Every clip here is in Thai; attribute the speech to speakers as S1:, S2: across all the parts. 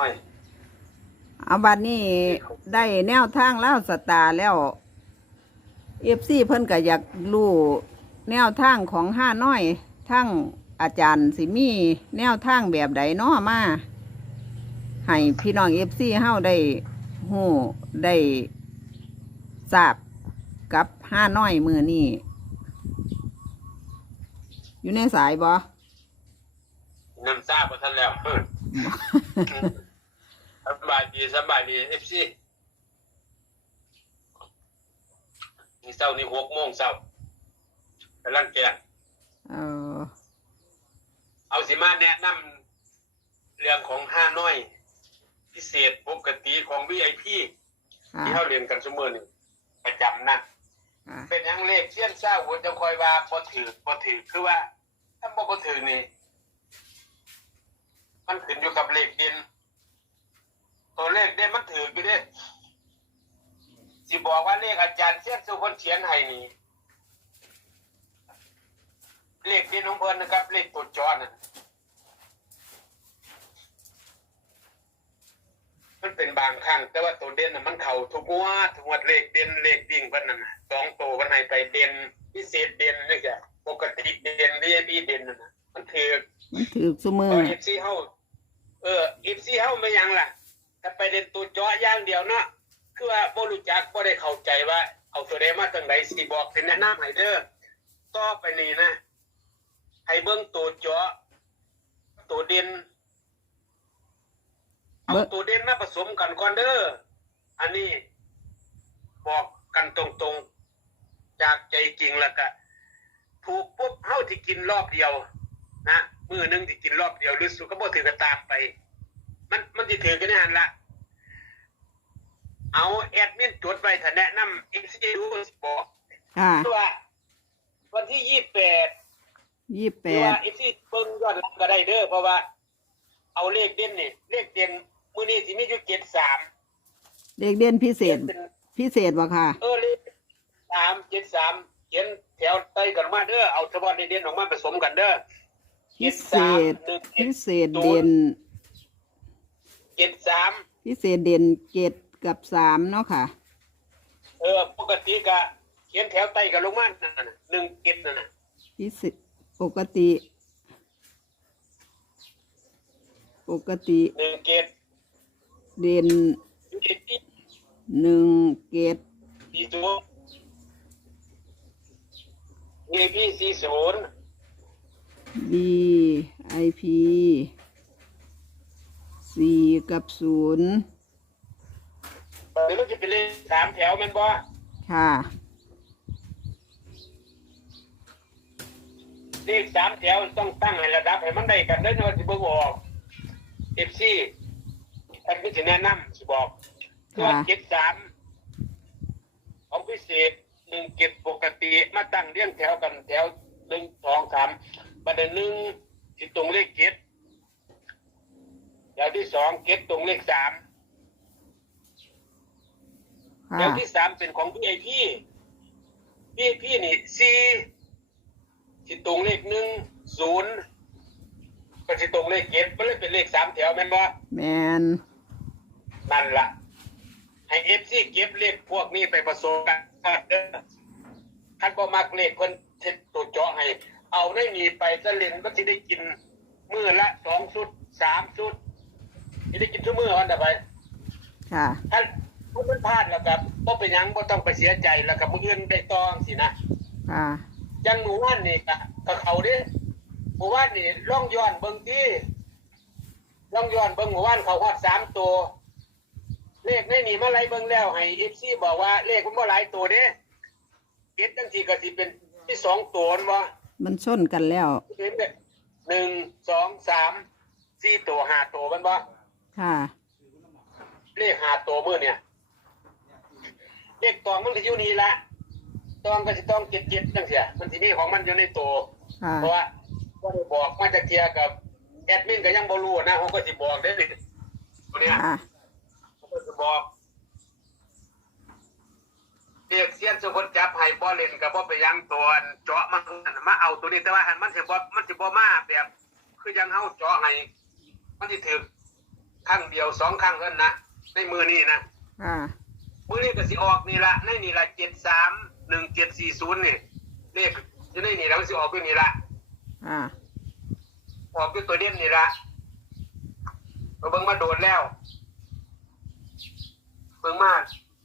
S1: น้อย
S2: เอาบัดนี้ได้แนวทางแล้วสตาร์แล้วเอฟซีเพิ่นก็อยากรู้แนวทางของห้าน้อยทั้งอาจารย์สิมีแนวทางแบบใดเนาะมา ให้พี่น้องเอฟซีเฮาได้ฮู้ได้ทราบกับห้าน้อยมือนี่อยู่ในสายบ่
S1: น้ำซาบท่านแล้วส บายดีสบายดีเอฟซีนี่เช้านี่หกโมงเช้ากำลังแกง
S2: เออ
S1: เอาสิมาแนะนำเรื่องของห้าน้อย พิเศษปกติของ VIP
S2: ค่ะ
S1: ที่เขาเรียนกันเสมอนี่ประจำนะ
S2: ค่ะ
S1: เป็นหยังเลขเชี่ยนเศร้าหัวจะคอยว่าบ่ถือบ่ถือคือว่าถ้าบ่บ่ถือนี่ มันขึ้นอยู่กับเลขเด่น ตัวเลขเด่นมันถืออยู่เด้สิบอกว่าเลขอาจารย์เชี่ยนสุคนเขียนให้นี่เลขเด่นของเพิ่นนะครับเลขตัวจอนั่นมันเป็นบางครั้งแต่ว่าตัวเด่นน่ะมันเข้าทุกงวดทุกงวดเลขเด่นเลขดิ่งเพิ่นนั่นน่ะสองตัวเพิ่นให้ไปเด่นพิเศษเด่นนี่จ้ะปกติเด่น VIP เด่นนั่นน่ะมันถือ
S2: มันถือซุมือ
S1: เอฟซีเฮาเออเอฟซีเฮาไม่ยังล่ะ อย่างเดียวเนาะคือว่าบ่รู้จักบ่ได้เข้าใจว่า เอาตัวใดมาจังไดสิบอกสิแนะนำให้เด้อต่อไปนี้นะ ให้เบิ่งตัวเจาะตัวเด่นเอา
S2: เบิ่ง
S1: ตัวเด่นมาผสมกันก่อนเด้ออันนี้บอกกันตรงๆ จากใจจริงแล้วก็ถูกปุ๊บเฮาที่กินรอบเดียว นะมือหนึงที่กินรอบเดียวหรือสุก็บ่ถือกันตามไป มันมันสิถือกันในหันละ เอาแอดมินจดไว้ถ้าแนะนำเอ็กซีดูบอก
S2: ค่ะ
S1: ว่าวันที่ยี่แปด
S2: ยี่แป
S1: หรือ
S2: ด
S1: ว่าเอ็กซีเบิ้งยอดหลังก็ได้เด้อเพราะว่า เอาเลขเด่นนี่เลขเด่นมือนี้สิมีอยู่เจ็ดสาม
S2: เด็กเด่นพิเศษ
S1: เป็น
S2: พิเศษบ่ค่ะ
S1: เออเลขสามเจ็ดสามเขียนแถวใต้กันมาเด้อเอาเฉพาะในเด่นออกมาผสมกันเด้อ
S2: พิเศษ
S1: หนึ่ง
S2: พิเศษเด่น
S1: เจ็ดสาม
S2: พิเศษเด่นเจ็ด กับสามเนาะค่ะ
S1: เออปกติก็เขียนแถวใต้กับลงมานั่นน่ะหนึ่งเจ็ดนั่นน่ะ
S2: พิเศษปกติ ปกติ
S1: หนึ่งเจ็ด
S2: เด่น
S1: เจ็ดที่
S2: หนึ่งเกต
S1: สี่ศูนย์เอพีสี่ศูนย์
S2: บีไอพีสี่กับศูนย์
S1: หรือมันจะเป็นเลขสามแถวแมันบ่
S2: ค่ะ
S1: เลขสามแถวต้องตั้งให้ระดับให้มันได้กันเด้อเนาะสิบ่บอกเอฟซีท่านก็จะแนะนำสิบอกตัว
S2: ค่ะ
S1: เจ็ดสามของพิเศษหนึ่งเจ็ดปกติมาตั้งเรียงแถวกันแถวหนึ่งสองสามประเด็นหนึ่งสิตรงเลขเจ็ดแถวที่สองเจ็ดตรงเลขสาม
S2: ค่ะ
S1: แถวที่สามเป็นของ VIP VIP นี่สี่สิตรงเลขหนึ่งศูนย์ก็สิตรงเลขเจ็ดมันเลยเป็นเลขสามแถวแม่นบ่
S2: แมน
S1: นั่นล่ะ ให้เอฟซีเก็บเลขพวกนี้ไปผสมกันเด้อท่านก็มักเลขคนเท็ดตัวเจาะให้ เอาได้หนีไปจะเล่นมันจะได้กินมือละสองชุดสามชุดจะได้กินทุกมือวันต่อไป
S2: ค่ะ
S1: ท่าน ผู้เป็นพลาดแล้วกับบ่เป็นหยังบ่ต้องไปเสียใจแล้วกับมืออื่นได้ตองสินะ
S2: ค่ะ
S1: จังหนูว่านนี่กะกับเขาเด้หมู่ว่านนี่ล่องย้อนเบิ่งที่ล่องย้อนเบิ่งหมู่ว่านเขาฮอดสามตัว เลขในนี่มาไล่เบิ่งแล้วให้เอฟซีบอกว่าเลขมันบ่หลายตัวเด้เก็ดจังสี่ก็สิเป็นที่สองตัวนั่นบ่
S2: มันชนกันแล้ว
S1: เห็นเด้หนึ่งสองสามสี่ตัวห้าตัวมันบ่
S2: ค่ะ
S1: เลขห้าตัวมื้อเนี่ย เลขตองมันก็อยู่นี่ละตองก็สิต้องเจ็ดเจ็ดจังเสียมันสิมีของมันอยู่ในตัว
S2: ค่ะ
S1: เพราะว่าก็ได้บอกมาจากเทียกับแอดมินก็ยังบ่รู้นะผมก็สิบอกได้อตัวเนี้ย
S2: ค่ะ
S1: ผมก็สิบอกเรียกเสียนสุคนจับให้บ่เล่นกับบ่ไปยังตัวอันเจาะมันมาเอาตัวนี้แต่ว่าหันมันสิบ่มันสิบ่มาแบบคือยังเฮาเจาะให้มันสิถึกครั้งเดียวสองครั้งเท่านั้นนะในมือนี่นะ
S2: ค่ะ
S1: มือนี่ก็สิออกนี่ละในนี่ละเจ็ดสามหนึ่งเจ็ดสี่ศูนย์นี่เลขจะในนี่แล้วสิออกเป็นนี่ละ
S2: ค่ะ
S1: ออกเป็นตัวเด่นนี่ละเราเบิ่งมาโดดแล้วเบิ่งมา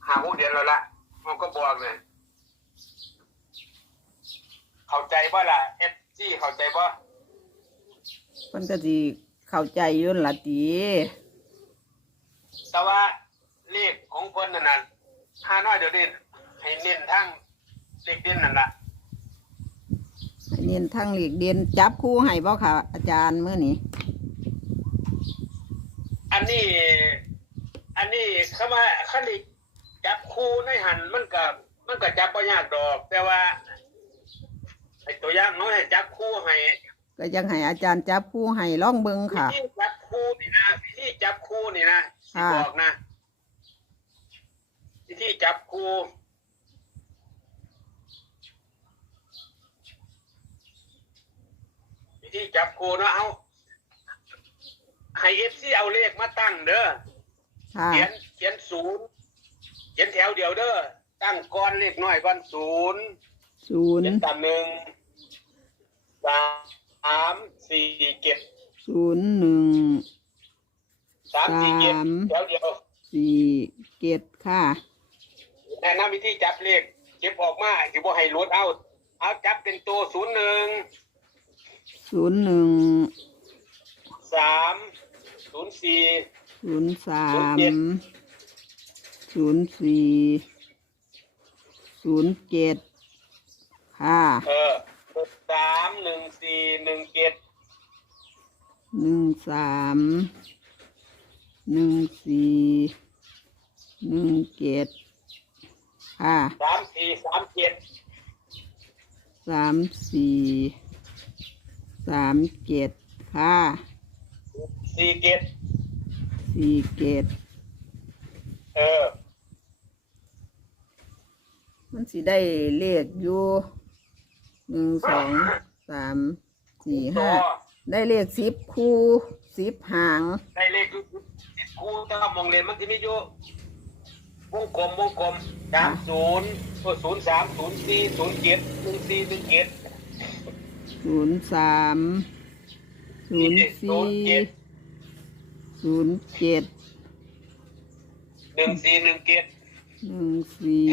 S1: หาหูเดียนแล้วละมันก็บอกเลยเข้าใจป่ะล่ะเอฟซีเข้าใจป่ะ
S2: เพิ่นก็สิเข้าใจอยุ่นนละติ
S1: แต่ว่าเลขของเพิ่นนั่นน่ะ ห้าน้อยเดี๋ยวนี้ให้เน้นทั้งเลขเด่นนั่นละ
S2: อันนี้ทั้งหลีกเดียนจับคู่ให้บ่ค่ะ อาจารย์มื้อนี้
S1: อันนี้ อันนี้คำว่าคันนี้จับคู่ในหันมันก็มันก็จับบ่ยากดอก แต่ว่าไอ้ตัวอย่างน้อยให้จับคู่ให้
S2: ก็ยังให้อาจารย์จับคู่ให้ล่องเบิง
S1: วิ
S2: ค่ะ
S1: ธีจับคู่นี่นะวิธีจับคู่นี่นะสิ
S2: ค่ะ
S1: บอกนะ วิธีจับคู่วิธีจับคู่เนาะเอาให้เอฟซีเอาเลขมาตั้งเด้อ
S2: ค่ะ
S1: เขียนเขียนศูนย์เขียนแถวเดียวเด้อตั้งก้อนเลขน้อยก้อนศูนย์
S2: ศูน
S1: เขียน
S2: ย์
S1: ตามหนึ่งสามสี่เจ็ด
S2: ศูนย์หนึ่ง
S1: สามสี่เจ็ด
S2: สาม
S1: แถวเดียว
S2: สี่เกตค่ะ
S1: แนะนำวิธีจับเลขเก็บออกมาสิบ่ให้ลดเอา เอาจับเป็นตัวศูนย์หนึ่ง
S2: ศูนย์หนึ่ง
S1: สามศูนย์สี่
S2: ศูนย์สา
S1: ศูนย์
S2: ม
S1: เจ็ด
S2: ศูนย์สี่ศูนย์เจ็ดค่ะ
S1: เออสามหนึ่งสี่หนึ่งเจ็ด
S2: หนึ่งสามหนึ่งสี่หนึ่งเจ็ด ค่ะ
S1: สามสี่สามเจ็ด
S2: สามสี่สามเจ็ดค่ะ
S1: สี่เจ็ด
S2: สี่เจ็ด
S1: เออ
S2: มันสิได้เลขอยู่หนึ่งสองสามสี่
S1: ต่
S2: ห้า
S1: อ
S2: ได้เลขสิบคู่สิบหาง
S1: ได้เลขติดคู่แต่ว่ามองเรียนมันจะมีอยู่ วงกลมวงกลมสามศูนย์ตัวศูนย์สามศูนย์สี่ศูนย์เจ็ดหนึ่งสี่หนึ่งเจ็ด
S2: ศูนย์สามศูนย์สี่ศูนย์เจ็ด
S1: หนึ่งสี่หนึ่งเจ็ด
S2: หนึ่งสี่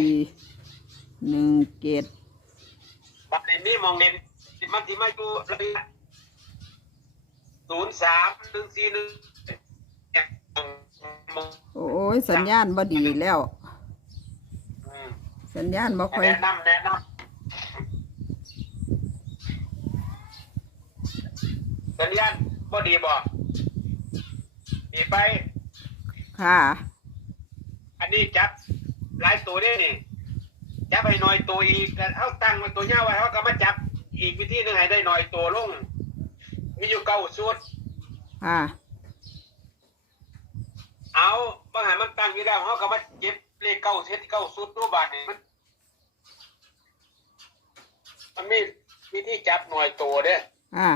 S2: หนึ่งเจ็ด
S1: บัดนี้มองเรียนมันที่มาอยู่ระยะศูนย์สามหนึ่งสี่หนึ่งมอง
S2: โอ้ยสัญญาณบ่ดีแล้ว
S1: อืม
S2: สัญญาณบ่ค่อย
S1: แนะนำแนะนำสัญญาณบ่ดีบ่ดีไป
S2: ค่ะ
S1: อันนี้จับหลายตัวเนี่ยนี่จับให้หน่อยตัวอีกก็เอาตั้งไว้ตัวเนี้ยไว้เขาก็มาจับอีกวิธีหนึงให้ได้หน่อยตัวลงมีอยู่เก้าสุด
S2: ค่ะ
S1: เอาบางหามันตั้งอยู่แล้วเขาก็มาเก็บเลขเก้าเซตเก้าสุดรูปบาทนี่มันมันมีวิธีจับหน่วยตัวเด้อ
S2: อ่า